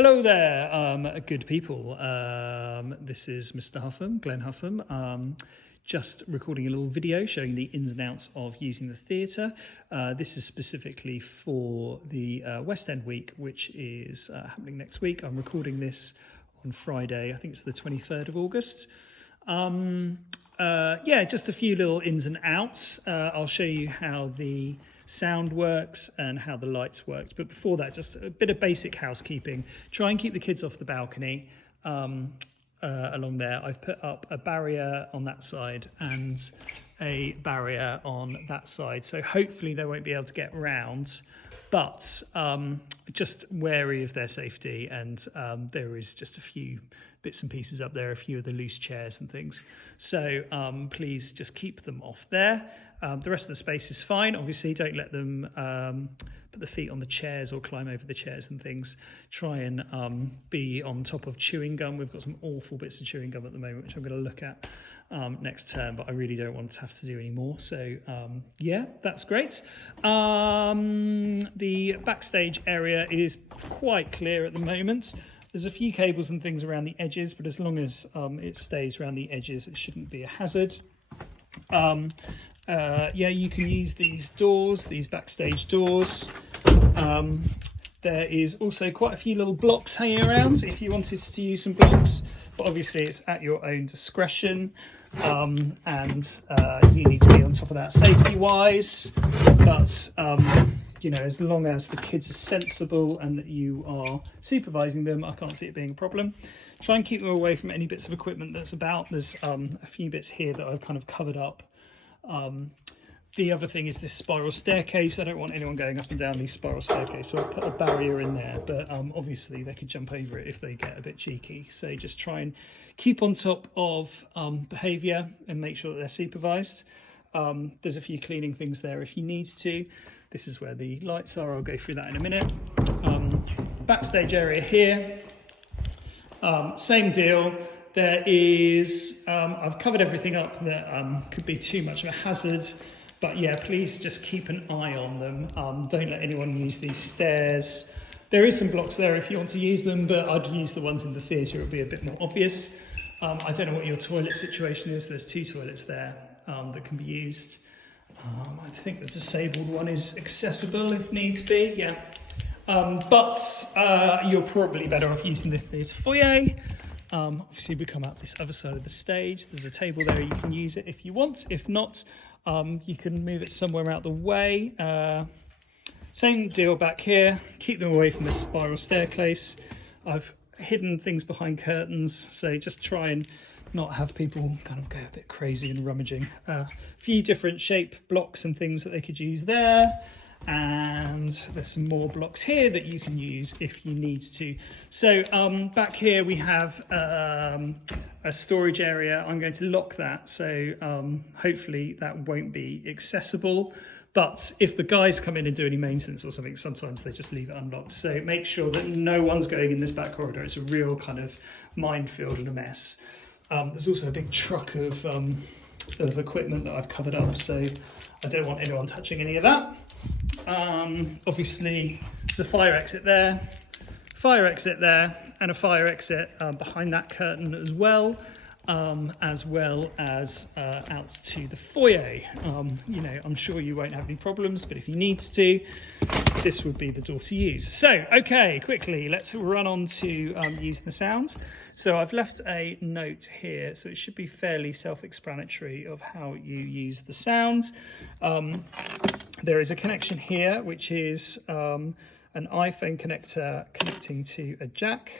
Hello there, good people. This is Mr. Huffam, Glenn Huffam, just recording a little video showing the ins and outs of using the theatre. This is specifically for the West End week, which is happening next week. I'm recording this on Friday, I think it's the 23rd of August. Yeah, just a few little ins and outs. I'll show you how the sound works and how the lights worked, but before that, just a bit of basic housekeeping. Try and keep the kids off the balcony along there. I've put up a barrier on that side and a barrier on that side, so hopefully they won't be able to get round, but just wary of their safety. And there is just a few bits and pieces up there, a few of the loose chairs and things, so please just keep them off there. The rest of the space is fine. Obviously, don't let them put the feet on the chairs or climb over the chairs and things. Try and be on top of chewing gum. We've got some awful bits of chewing gum at the moment, which I'm going to look at next term, but I really don't want to have to do any more. So yeah, that's great. The backstage area is quite clear at the moment. There's a few cables and things around the edges, but as long as it stays around the edges, it shouldn't be a hazard. Yeah, you can use these doors, these backstage doors. There is also quite a few little blocks hanging around if you wanted to use some blocks, but obviously it's at your own discretion. And you need to be on top of that safety wise, but you know, as long as the kids are sensible and that you are supervising them, I can't see it being a problem. Try and keep them away from any bits of equipment that's about. There's a few bits here that I've kind of covered up. The other thing is this spiral staircase. I don't want anyone going up and down these spiral staircase, so I've put a barrier in there, but obviously they could jump over it if they get a bit cheeky. So just try and keep on top of behaviour and make sure that they're supervised. There's a few cleaning things there if you need to. This is where the lights are. I'll go through that in a minute. Backstage area here, same deal. There is, I've covered everything up that could be too much of a hazard, but yeah, please just keep an eye on them. Don't let anyone use these stairs. There is some blocks there if you want to use them, but I'd use the ones in the theatre. It'll be a bit more obvious. I don't know what your toilet situation is. There's 2 toilets there that can be used. I think the disabled one is accessible if needs be, yeah. But you're probably better off using the theatre foyer. Obviously we come out this other side of the stage. There's a table there, you can use it if you want. If not, you can move it somewhere out the way. Same deal back here. Keep them away from the spiral staircase. I've hidden things behind curtains, so just try and not have people kind of go a bit crazy and rummaging. A few different shape blocks and things that they could use there. And there's some more blocks here that you can use if you need to. So back here we have a storage area. I'm going to lock that, so hopefully that won't be accessible. But if the guys come in and do any maintenance or something, sometimes they just leave it unlocked. So make sure that no one's going in this back corridor. It's a real kind of minefield and a mess. There's also a big truck of equipment that I've covered up, so I don't want anyone touching any of that. Obviously, there's a fire exit there, and a fire exit behind that curtain as well as out to the foyer. You know, I'm sure you won't have any problems, but if you need to, this would be the door to use. So, okay, quickly, let's run on to using the sounds. So I've left a note here, so it should be fairly self-explanatory of how you use the sounds. There is a connection here, which is an iPhone connector connecting to a jack.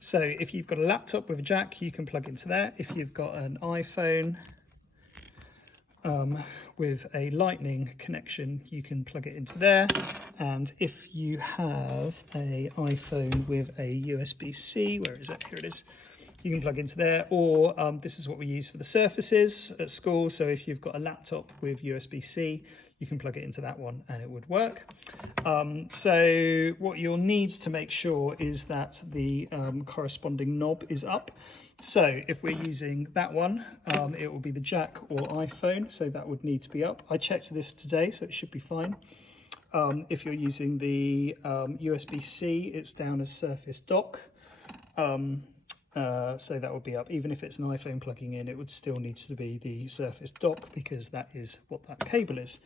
So if you've got a laptop with a jack, you can plug into there. If you've got an iPhone with a lightning connection, you can plug it into there. And if you have an iPhone with a USB-C, where is it? Here it is. You can plug into there, or this is what we use for the surfaces at school. So if you've got a laptop with USB-C, you can plug it into that one and it would work. So what you'll need to make sure is that the corresponding knob is up. So if we're using that one, it will be the jack or iPhone, so that would need to be up. I checked this today, so it should be fine. If you're using the USB-C, it's down as Surface Dock. So that would be up. Even if it's an iPhone plugging in, it would still need to be the Surface Dock because that is what that cable is.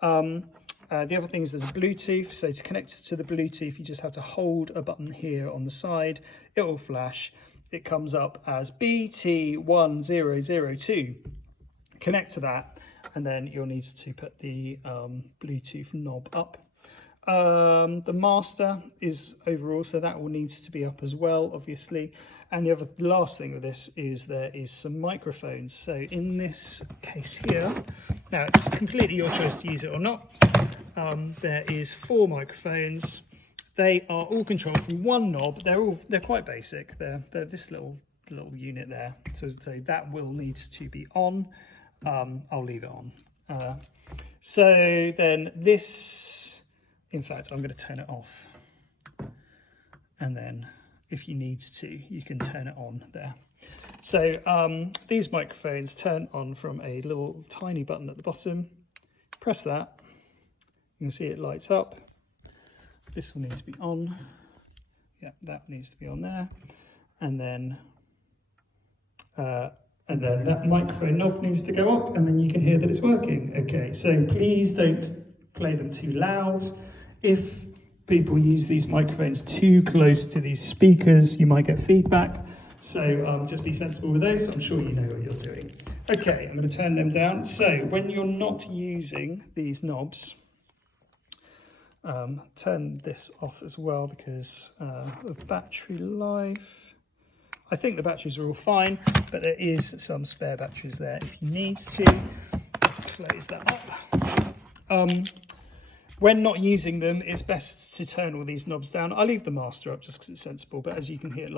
The other thing is there's a Bluetooth. So to connect to the Bluetooth, you just have to hold a button here on the side. It will flash. It comes up as BT1002. Connect to that, and then you'll need to put the Bluetooth knob up. The master is overall, so that will need to be up as well, obviously. And the last thing with this is there is some microphones. So in this case here, now it's completely your choice to use it or not. There is 4 microphones. They are all controlled from one knob. They're quite basic. They're this little unit there. So that will need to be on. I'll leave it on. So then this, in fact, I'm going to turn it off. And then if you need to, you can turn it on there. So these microphones turn on from a little tiny button at the bottom. Press that. You can see it lights up. This will need to be on. Yeah, that needs to be on there. And then that microphone knob needs to go up, and then you can hear that it's working. Okay, so please don't play them too loud. If people use these microphones too close to these speakers, you might get feedback. So just be sensible with those. I'm sure you know what you're doing. Okay, I'm going to turn them down. So when you're not using these knobs, turn this off as well because of battery life. I think the batteries are all fine, but there is some spare batteries there if you need to. Close that up. When not using them, it's best to turn all these knobs down. I leave the master up just because it's sensible, but as you can hear,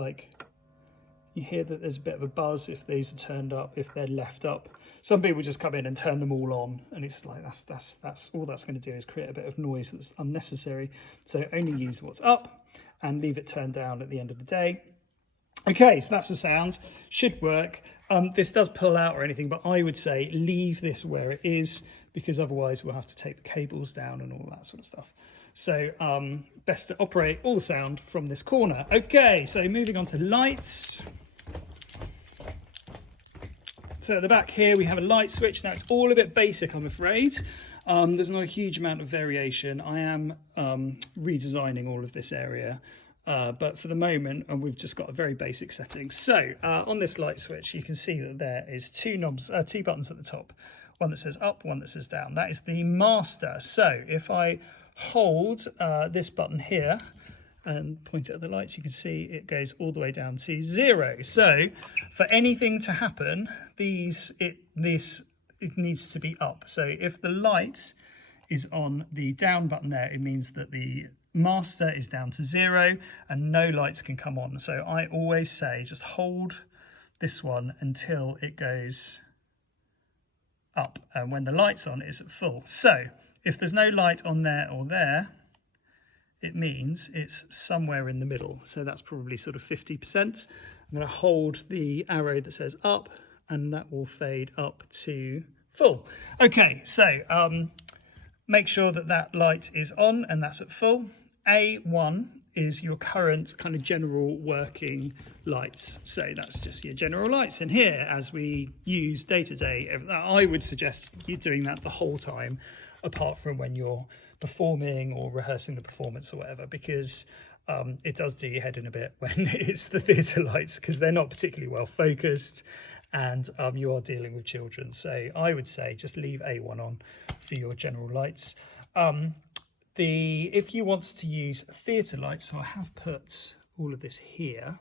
you hear that there's a bit of a buzz if these are turned up, if they're left up. Some people just come in and turn them all on, and it's like that's all that's going to do is create a bit of noise that's unnecessary. So only use what's up and leave it turned down at the end of the day. Okay, so that's the sound. Should work. This does pull out or anything, but I would say leave this where it is because otherwise we'll have to take the cables down and all that sort of stuff. So best to operate all the sound from this corner. Okay, so moving on to lights. So at the back here we have a light switch. Now it's all a bit basic, I'm afraid. There's not a huge amount of variation. I am redesigning all of this area. But for the moment, and we've just got a very basic setting. So on this light switch, you can see that there is 2 buttons at the top. One that says up, one that says down. That is the master. So if I hold this button here and point it at the lights, you can see it goes all the way down to 0. So for anything to happen, it needs to be up. So if the light is on the down button there, it means that the master is down to 0 and no lights can come on. So I always say just hold this one until it goes up, and when the light's on it's at full. So if there's no light on there or there, it means it's somewhere in the middle. So that's probably sort of 50%. I'm going to hold the arrow that says up and that will fade up to full. Okay, so make sure that that light is on and that's at full. A1 is your current kind of general working lights. So that's just your general lights in here as we use day to day. I would suggest you doing that the whole time, apart from when you're performing or rehearsing the performance or whatever, because it does do your head in a bit when it's the theatre lights, because they're not particularly well focused and you are dealing with children. So I would say just leave A1 on for your general lights. If you want to use theatre lights, so I have put all of this here.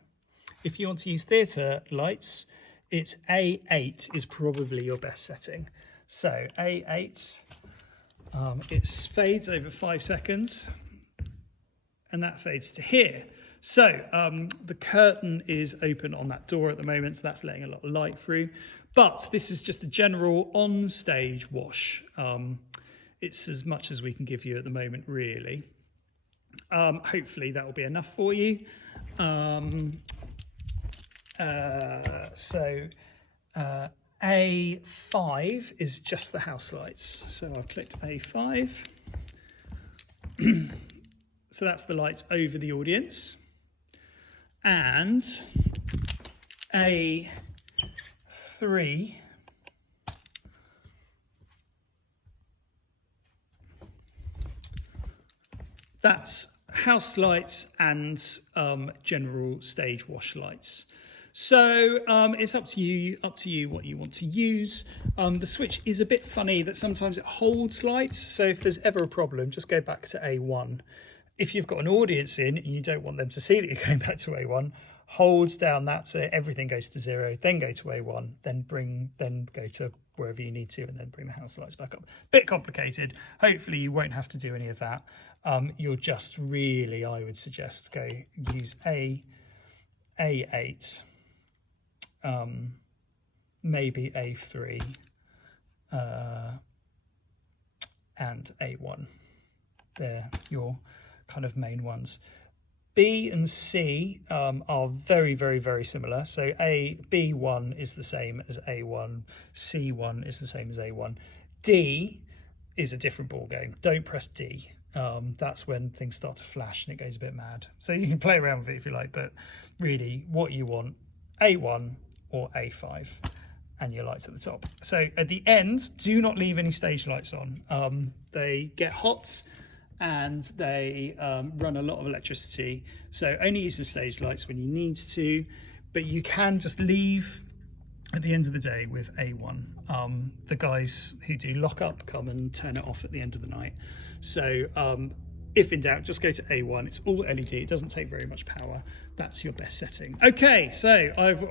If you want to use theatre lights, it's A8 is probably your best setting. So A8, it fades over 5 seconds and that fades to here. So the curtain is open on that door at the moment, so that's letting a lot of light through. But this is just a general on-stage wash. It's as much as we can give you at the moment, really. Hopefully that will be enough for you. A5 is just the house lights. So I've clicked A5. So that's the lights over the audience. And A3, that's house lights and general stage wash lights. So it's up to you what you want to use. The switch is a bit funny that sometimes it holds lights. So if there's ever a problem, just go back to A1. If you've got an audience in and you don't want them to see that you're going back to A1, hold down that so everything goes to 0, then go to A1, then go to wherever you need to, and then bring the house lights back up. Bit complicated. Hopefully you won't have to do any of that. You'll just really, I would suggest, go use A8, maybe A3, and A1. They're your kind of main ones. B and C are very, very, very similar. So B1 is the same as A1, C1 is the same as A1. D is a different ball game. Don't press D. That's when things start to flash and it goes a bit mad. So you can play around with it if you like, but really what you want, A1 or A5, and your lights at the top. So at the end, do not leave any stage lights on. They get hot and they run a lot of electricity. So only use the stage lights when you need to, but you can just leave at the end of the day with A1. The guys who do lock up come and turn it off at the end of the night. So if in doubt, just go to A1. It's all LED. It doesn't take very much power. That's your best setting. Okay, so I've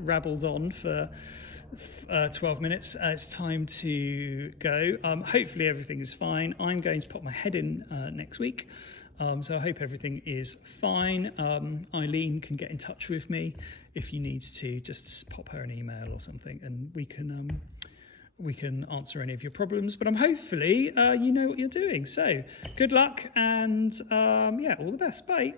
rabbled on for 12 minutes. It's time to go. Hopefully everything is fine. I'm going to pop my head in next week. So I hope everything is fine. Eileen can get in touch with me if you need to. Just pop her an email or something, and we can answer any of your problems. But hopefully you know what you're doing. So good luck, and yeah, all the best. Bye.